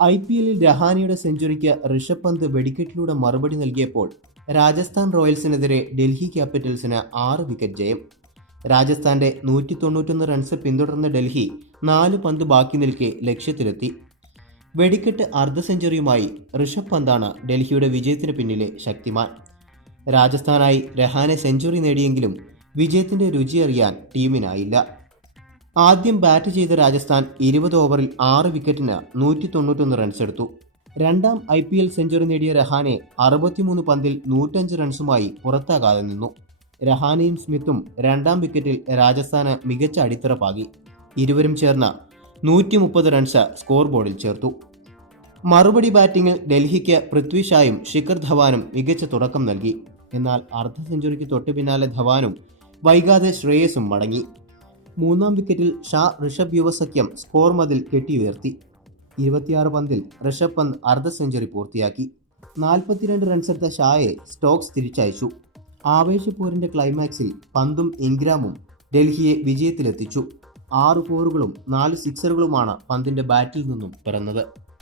IPL-ൽ രഹാനെയുടെ സെഞ്ചുറിക്ക് ഋഷഭ് പന്ത് വെടിക്കെട്ടിലൂടെ മറുപടി നൽകിയപ്പോൾ രാജസ്ഥാൻ റോയൽസിനെതിരെ ഡൽഹി ക്യാപിറ്റൽസിന് 6 വിക്കറ്റ് ജയം. രാജസ്ഥാന്റെ 191 റൺസ് പിന്തുടർന്ന ഡൽഹി 4 പന്ത് ബാക്കി നിൽക്കെ ലക്ഷ്യത്തിലെത്തി. വെടിക്കെട്ട് അർദ്ധ സെഞ്ചുറിയുമായി ഋഷഭ് പന്താണ് ഡൽഹിയുടെ വിജയത്തിന് പിന്നിലെ ശക്തിമാൻ. രാജസ്ഥാനായി രഹാനെ സെഞ്ചുറി നേടിയെങ്കിലും വിജയത്തിന്റെ രുചിയറിയാൻ ടീമിനായില്ല. ആദ്യം ബാറ്റ് ചെയ്ത രാജസ്ഥാൻ 20 ഓവറിൽ 6 വിക്കറ്റിന് 191 റൺസ് എടുത്തു. രണ്ടാം IPL സെഞ്ചുറി നേടിയ രഹാനെ 63 പന്തിൽ 105 റൺസുമായി പുറത്താകാതെ നിന്നു. രഹാനെയും സ്മിത്തും രണ്ടാം വിക്കറ്റിൽ രാജസ്ഥാന് മികച്ച അടിത്തറ പാകി. ഇരുവരും ചേർന്ന് 130 റൺസ് സ്കോർ ബോർഡിൽ ചേർത്തു. മറുപടി ബാറ്റിംഗിൽ ഡൽഹിക്ക് പൃഥ്വി ഷായും ശിഖർ ധവാനും മികച്ച തുടക്കം നൽകി. എന്നാൽ അർദ്ധ സെഞ്ചുറിക്ക് തൊട്ടു പിന്നാലെ ധവാനും വൈകാതെ ശ്രേയസും മടങ്ങി. മൂന്നാം വിക്കറ്റിൽ ഷാ ഋഷഭ് യുവ സഖ്യം സ്കോർ മതിൽ കെട്ടിയുയർത്തി. 26 പന്തിൽ ഋഷഭ് പന്ത് അർദ്ധ സെഞ്ചുറി പൂർത്തിയാക്കി. 42 റൺസെടുത്ത ഷായെ സ്റ്റോക്സ് തിരിച്ചയച്ചു. ആവേശപ്പോരിന്റെ ക്ലൈമാക്സിൽ പന്തും ഇൻഗ്രാമും ഡൽഹിയെ വിജയത്തിലെത്തിച്ചു. 6 ഫോറുകളും 4 സിക്സറുകളുമാണ് പന്തിന്റെ ബാറ്റിൽ നിന്നും പിറന്നത്.